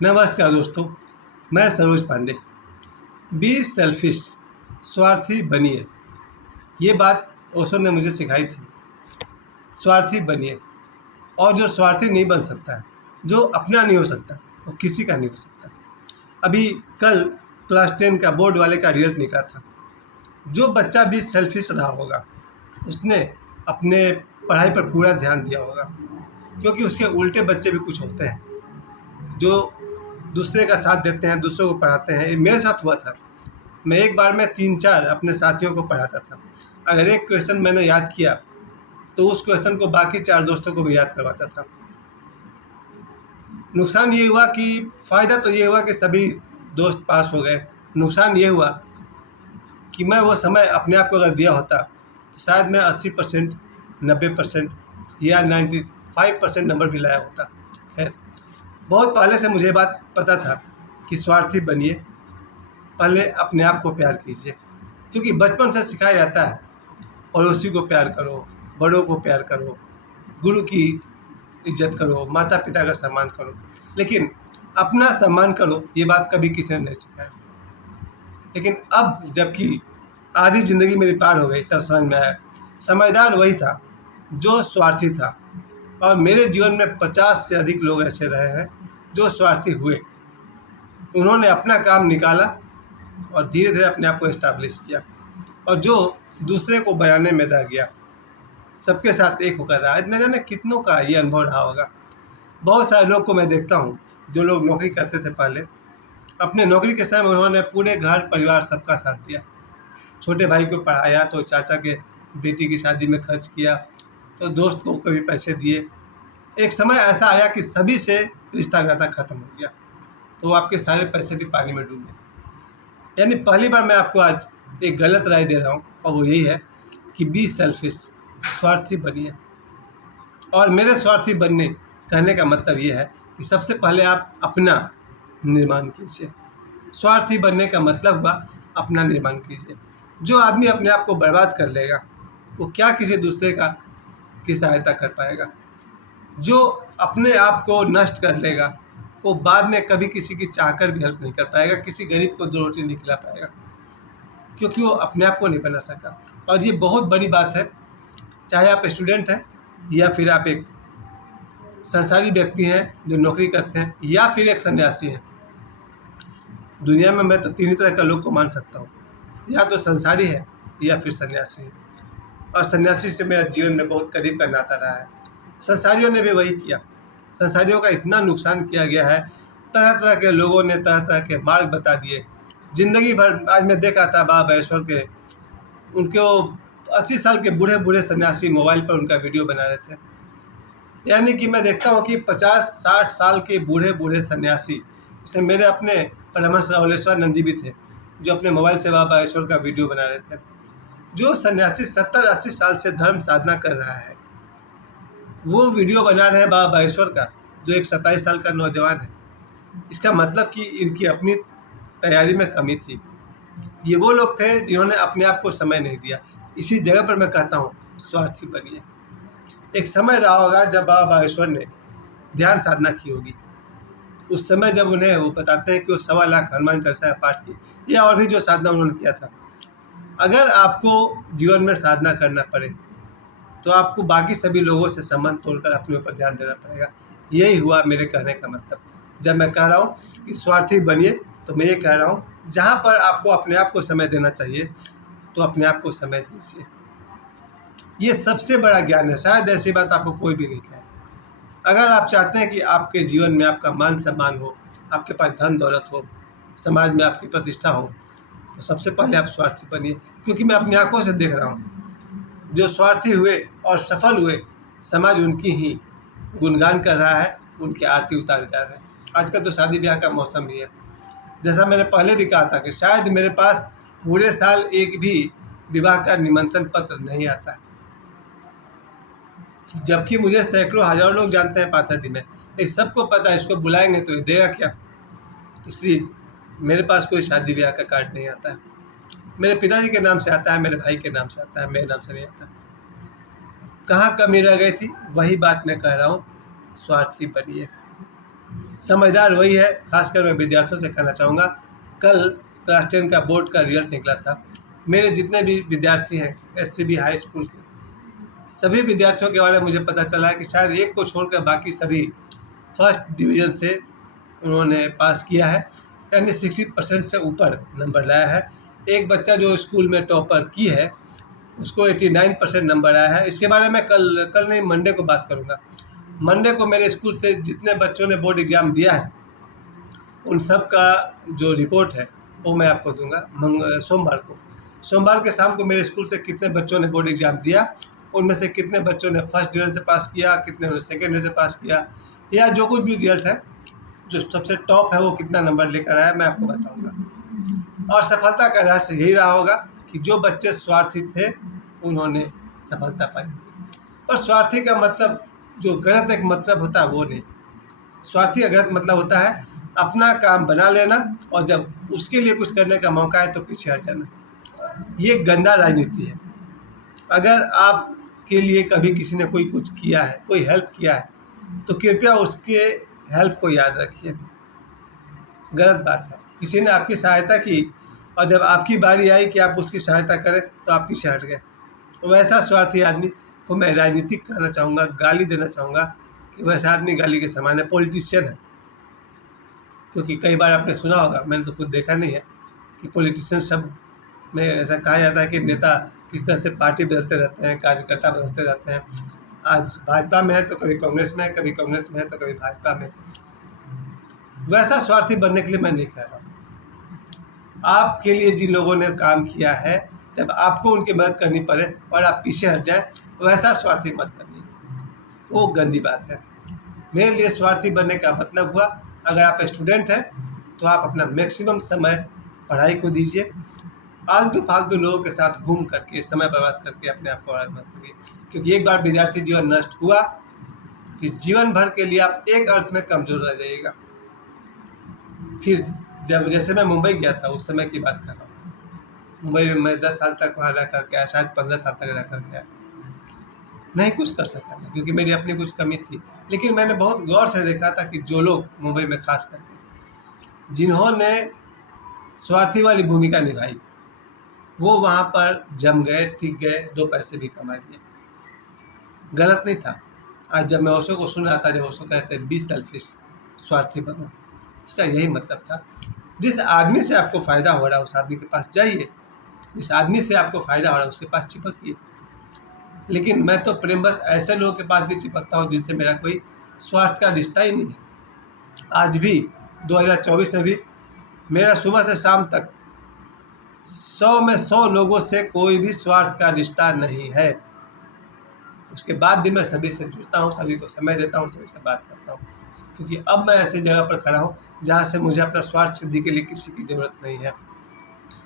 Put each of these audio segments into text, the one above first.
नमस्कार दोस्तों, मैं सरोज पांडे। बी सेल्फिश, स्वार्थी बनिए। ये बात ओशो ने मुझे सिखाई थी। स्वार्थी बनिए, और जो स्वार्थी नहीं बन सकता है, जो अपना नहीं हो सकता, वो किसी का नहीं हो सकता। अभी कल क्लास 10 का बोर्ड वाले का रिजल्ट निकला था। जो बच्चा भी सेल्फिश रहा होगा, उसने अपने पढ़ाई पर पूरा ध्यान दिया होगा, क्योंकि उसके उल्टे बच्चे भी कुछ होते हैं जो दूसरे का साथ देते हैं, दूसरों को पढ़ाते हैं। ये मेरे साथ हुआ था। मैं एक बार में 3-4 अपने साथियों को पढ़ाता था। अगर एक क्वेश्चन मैंने याद किया तो उस क्वेश्चन को बाकी 4 दोस्तों को भी याद करवाता था। नुकसान ये हुआ कि फ़ायदा तो ये हुआ कि सभी दोस्त पास हो गए। नुकसान ये हुआ कि मैं वो समय अपने आप को अगर दिया होता तो शायद मैं 80%, 90% या 95% नंबर भी लाया होता। खैर, बहुत पहले से मुझे बात पता था कि स्वार्थी बनिए, पहले अपने आप को प्यार कीजिए, क्योंकि बचपन से सिखाया जाता है पड़ोसी को प्यार करो, बड़ों को प्यार करो, गुरु की इज्जत करो, माता पिता का सम्मान करो, लेकिन अपना सम्मान करो, ये बात कभी किसी ने नहीं सिखाया। लेकिन अब जबकि आधी ज़िंदगी मेरी पार हो गई, तब समझ में आया समझदार वही था जो स्वार्थी था। और मेरे जीवन में 50 से अधिक लोग ऐसे रहे हैं जो स्वार्थी हुए। उन्होंने अपना काम निकाला और धीरे धीरे अपने आप को एस्टैब्लिश किया, और जो दूसरे को बनाने में रह गया, सबके साथ एक होकर रहा। न जाने कितनों का ये अनुभव रहा होगा। बहुत सारे लोग को मैं देखता हूँ जो लोग नौकरी करते थे पहले, अपने नौकरी के समय उन्होंने पूरे घर परिवार सबका साथ दिया। छोटे भाई को पढ़ाया तो चाचा के बेटी की शादी में खर्च किया, तो दोस्त को कभी पैसे दिए। एक समय ऐसा आया कि सभी से रिश्ता नाता ख़त्म हो गया, तो आपके सारे पैसे भी पानी में डूब गए। यानी पहली बार मैं आपको आज एक गलत राय दे रहा हूँ, और वो यही है कि बी सेल्फिश, स्वार्थी बनिए। और मेरे स्वार्थी बनने कहने का मतलब ये है कि सबसे पहले आप अपना निर्माण कीजिए। स्वार्थी बनने का मतलब हुआ अपना निर्माण कीजिए। जो आदमी अपने आप को बर्बाद कर लेगा, वो क्या किसी दूसरे की सहायता कर पाएगा। जो अपने आप को नष्ट कर लेगा, वो बाद में कभी किसी की चाहकर भी हेल्प नहीं कर पाएगा, किसी गरीब को 2 रोटी नहीं खिला पाएगा, क्योंकि वो अपने आप को नहीं बना सका। और ये बहुत बड़ी बात है, चाहे आप स्टूडेंट हैं, या फिर आप एक संसारी व्यक्ति हैं जो नौकरी करते हैं, या फिर एक सन्यासी हैं। दुनिया में मैं तो 3 ही तरह का लोग को मान सकता हूँ, या तो संसारी है या फिर सन्यासी है। और सन्यासी से मेरा जीवन में बहुत करीब का नाता रहा है। संसारियों ने भी वही किया। संसारियों का इतना नुकसान किया गया है, तरह तरह के लोगों ने तरह तरह के मार्ग बता दिए। ज़िंदगी भर आज मैं देखा था बाबा ईश्वर के, उनके वो 80 साल के बूढ़े बूढ़े सन्यासी मोबाइल पर उनका वीडियो बना रहे थे। यानी कि मैं देखता हूँ कि 50-60 साल के बूढ़े बूढ़े सन्यासी, जैसे मेरे अपने परमहंस राहुलेश्वरानंद जी भी थे, जो अपने मोबाइल से बाबा ईश्वर का वीडियो बना रहे थे। जो सन्यासी 70-80 साल से धर्म साधना कर रहा है, वो वीडियो बना रहे हैं बाबा ईश्वर का, जो एक 27 साल का नौजवान है। इसका मतलब कि इनकी अपनी तैयारी में कमी थी। ये वो लोग थे जिन्होंने अपने आप को समय नहीं दिया। इसी जगह पर मैं कहता हूँ, स्वार्थी बनिए। एक समय रहा होगा जब बाबा ईश्वर ने ध्यान साधना की होगी। उस समय जब उन्हें वो बताते हैं कि वो 1.25 लाख हनुमान चालीसा पाठ की, या और भी जो साधना उन्होंने किया था। अगर आपको जीवन में साधना करना पड़े तो आपको बाकी सभी लोगों से संबंध तोड़कर अपने ऊपर ध्यान देना पड़ेगा। यही हुआ मेरे कहने का मतलब। जब मैं कह रहा हूँ कि स्वार्थी बनिए, तो मैं ये कह रहा हूँ, जहाँ पर आपको अपने आप को समय देना चाहिए तो अपने आप को समय दीजिए। ये सबसे बड़ा ज्ञान है। शायद ऐसी बात आपको कोई भी नहीं कहे। अगर आप चाहते हैं कि आपके जीवन में आपका मान सम्मान हो, आपके पास धन दौलत हो, समाज में आपकी प्रतिष्ठा हो, तो सबसे पहले आप स्वार्थी बनिए। क्योंकि मैं अपनी आंखों से देख रहा हूँ, जो स्वार्थी हुए और सफल हुए, समाज उनकी ही गुणगान कर रहा है, उनकी आरती उतारे जा रहे हैं। आजकल तो शादी ब्याह का मौसम भी है। जैसा मैंने पहले भी कहा था कि शायद मेरे पास पूरे साल एक भी विवाह का निमंत्रण पत्र नहीं आता है, जबकि मुझे सैकड़ों हज़ारों लोग जानते हैं पाथरडी में। लेकिन सबको पता है इसको बुलाएंगे तो ये देगा क्या। इसलिए मेरे पास कोई शादी ब्याह का कार्ड नहीं आता है। मेरे पिताजी के नाम से आता है, मेरे भाई के नाम से आता है, मेरे नाम से नहीं आता। कहाँ कमी रह गई थी, वही बात मैं कह रहा हूँ, स्वार्थी बनिए। समझदार वही है। खासकर मैं विद्यार्थियों से कहना चाहूँगा, कल क्लास 10 का बोर्ड का रिजल्ट निकला था। मेरे जितने भी विद्यार्थी हैं एससीबी हाई स्कूल के, सभी विद्यार्थियों के बारे में मुझे पता चला है कि शायद एक को छोड़कर बाकी सभी फर्स्ट डिवीज़न से उन्होंने पास किया है, यानी 60% से ऊपर नंबर लाया है। एक बच्चा जो स्कूल में टॉपर की है उसको 89% नंबर आया है। इसके बारे में कल नहीं, मंडे को बात करूँगा। मंडे को मेरे स्कूल से जितने बच्चों ने बोर्ड एग्ज़ाम दिया है उन सब का जो रिपोर्ट है वो मैं आपको दूंगा सोमवार के शाम को मेरे स्कूल से कितने बच्चों ने बोर्ड एग्ज़ाम दिया, उनमें से कितने बच्चों ने फर्स्ट डिवीज़न से पास किया, कितने ने सेकेंड डिवीज़न से पास किया, या जो कुछ भी रिजल्ट है, जो सबसे टॉप है वो कितना नंबर लेकर आया, मैं आपको बताऊंगा। और सफलता का रहस्य यही रहा होगा कि जो बच्चे स्वार्थी थे उन्होंने सफलता पाई। पर स्वार्थी का मतलब जो गलत एक मतलब होता है वो नहीं। स्वार्थी का गलत मतलब होता है अपना काम बना लेना और जब उसके लिए कुछ करने का मौका है तो पीछे हट जाना। ये गंदा राजनीति है। अगर आपके लिए कभी किसी ने कोई कुछ किया है, कोई हेल्प किया है, तो कृपया उसके हेल्प को याद रखिए। गलत बात है, किसी ने आपकी सहायता की और जब आपकी बारी आई कि आप उसकी सहायता करें तो आप पीछे हट गए। वैसा स्वार्थी आदमी को मैं राजनीतिक कहना चाहूँगा, गाली देना चाहूँगा कि वैसा आदमी गाली के समान है, पॉलिटिशियन है। क्योंकि कई बार आपने सुना होगा, मैंने तो खुद देखा नहीं है, कि पॉलिटिशियन शब्द में ऐसा कहा जाता है कि नेता किस तरह से पार्टी बदलते रहते हैं, कार्यकर्ता बदलते रहते हैं। आज भाजपा में है तो कभी कांग्रेस में है, कभी कांग्रेस में है तो कभी भाजपा में। वैसा स्वार्थी बनने के लिए मैं नहीं कह रहा हूँ। आपके लिए जिन लोगों ने काम किया है, जब आपको उनकी मदद करनी पड़े और आप पीछे हट जाएं, वैसा स्वार्थी मत बनिए, वो गंदी बात है। मेरे लिए स्वार्थी बनने का मतलब हुआ, अगर आप स्टूडेंट हैं तो आप अपना मैक्सिमम समय पढ़ाई को दीजिए। फालतू लोगों के साथ घूम करके समय बर्बाद करके अपने आप को बर्बाद मत करिए, क्योंकि एक बार विद्यार्थी जीवन नष्ट हुआ फिर जीवन भर के लिए आप एक अर्थ में कमज़ोर रह जाइएगा। फिर जैसे मैं मुंबई गया था उस समय की बात कर रहा हूँ। मुंबई में मैं 10 साल तक वहाँ रह करके आया, शायद 15 साल तक रह करके आया। नहीं कुछ कर सका मैं, क्योंकि मेरी अपनी कुछ कमी थी। लेकिन मैंने बहुत गौर से देखा था कि जो लोग मुंबई में खास करके जिन्होंने स्वार्थी वाली भूमिका निभाई, वो वहाँ पर जम गए, टिक गए, 2 पैसे भी कमा लिए। गलत नहीं था। आज जब मैं ओशो को सुन रहा था, जब ओशो कहते हैं बी सेल्फिश, स्वार्थी बनो, इसका यही मतलब था। जिस आदमी से आपको फ़ायदा हो रहा है उस आदमी के पास जाइए, जिस आदमी से आपको फ़ायदा हो रहा है उसके पास चिपकिए। लेकिन मैं तो प्रेम बस ऐसे लोगों के पास भी चिपकता हूँ जिनसे मेरा कोई स्वार्थ का रिश्ता ही नहीं है। आज भी 2024 में भी मेरा सुबह से शाम तक 100 में 100 लोगों से कोई भी स्वार्थ का रिश्ता नहीं है। उसके बाद भी मैं सभी से जुड़ता हूँ, सभी को समय देता हूँ, सभी से बात करता हूँ, क्योंकि अब मैं ऐसी जगह पर खड़ा हूँ जहाँ से मुझे अपना स्वार्थ सिद्धि के लिए किसी की ज़रूरत नहीं है।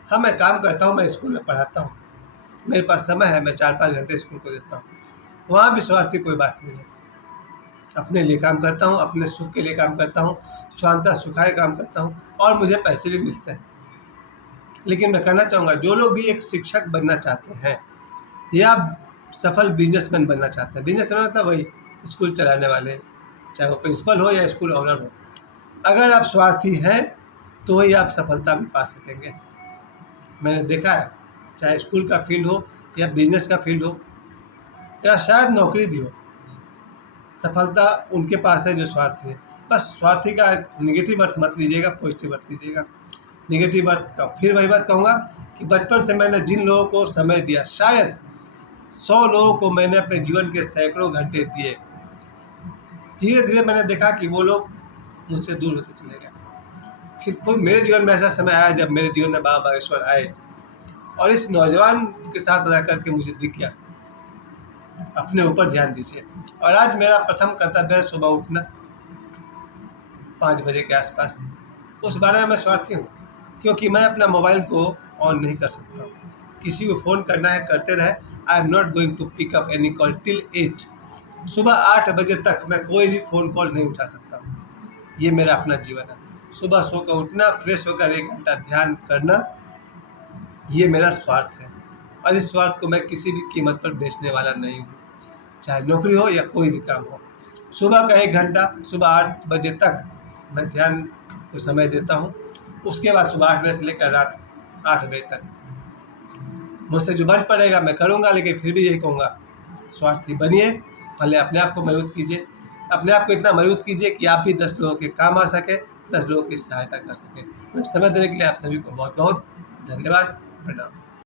हाँ, मैं काम करता हूँ, मैं स्कूल में पढ़ाता हूँ, मेरे पास समय है, मैं 4-5 घंटे स्कूल को देता हूँ। वहाँ भी स्वार्थ की कोई बात नहीं है। अपने लिए काम करता हूँ, अपने सुख के लिए काम करता हूँ, स्वांतः सुखाय काम करता हूँ और मुझे पैसे भी मिलते हैं। लेकिन मैं कहना चाहूँगा, जो लोग भी एक शिक्षक बनना चाहते हैं या सफल बिजनेसमैन बनना चाहते हैं, बिजनेसमैन मतलब वही स्कूल चलाने वाले, चाहे वो प्रिंसिपल हो या स्कूल ओनर हो, अगर आप स्वार्थी हैं तो ही आप सफलता भी पा सकेंगे। मैंने देखा है, चाहे स्कूल का फील्ड हो या बिजनेस का फील्ड हो या शायद नौकरी भी हो, सफलता उनके पास है जो स्वार्थी है। बस स्वार्थी का निगेटिव अर्थ मत लीजिएगा, पॉजिटिव अर्थ लीजिएगा। निगेटिव अर्थ का फिर वही बात कहूँगा कि बचपन से मैंने जिन लोगों को समय दिया, शायद 100 लोगों को मैंने अपने जीवन के सैकड़ों घंटे दिए, धीरे धीरे मैंने देखा कि वो लोग मुझसे दूर होते चले गए। फिर खुद मेरे जीवन में ऐसा समय आया जब मेरे जीवन में बाबा बागेश्वर आए और इस नौजवान के साथ रह करके मुझे दिख गया, अपने ऊपर ध्यान दीजिए। और आज मेरा प्रथम कर्तव्य है सुबह उठना 5 बजे के आसपास। उस बारे में मैं स्वार्थी हूँ, क्योंकि मैं अपना मोबाइल को ऑन नहीं कर सकता हूँ। किसी को फ़ोन करना है करते रहे, I am not going to pick up any call till 8। सुबह 8 बजे तक मैं कोई भी फ़ोन कॉल नहीं उठा सकता हूँ। ये मेरा अपना जीवन है। सुबह सो कर उठना, फ्रेश होकर 1 घंटा ध्यान करना, ये मेरा स्वार्थ है। और इस स्वार्थ को मैं किसी भी कीमत पर बेचने वाला नहीं हूँ, चाहे नौकरी हो या कोई भी काम हो। सुबह का 1 घंटा, सुबह 8 बजे तक मैं ध्यान को समय देता हूँ। उसके बाद सुबह 8 बजे से लेकर रात 8 बजे तक मुझसे जो बन पड़ेगा मैं करूँगा, लेकिन फिर भी यही कहूँगा, स्वार्थी बनिए, पहले अपने आप को मजबूत कीजिए, अपने आप को इतना मजबूत कीजिए कि आप भी 10 लोगों के काम आ सकें, 10 लोगों की सहायता कर सकें। समय देने के लिए आप सभी को बहुत बहुत धन्यवाद। प्रणाम।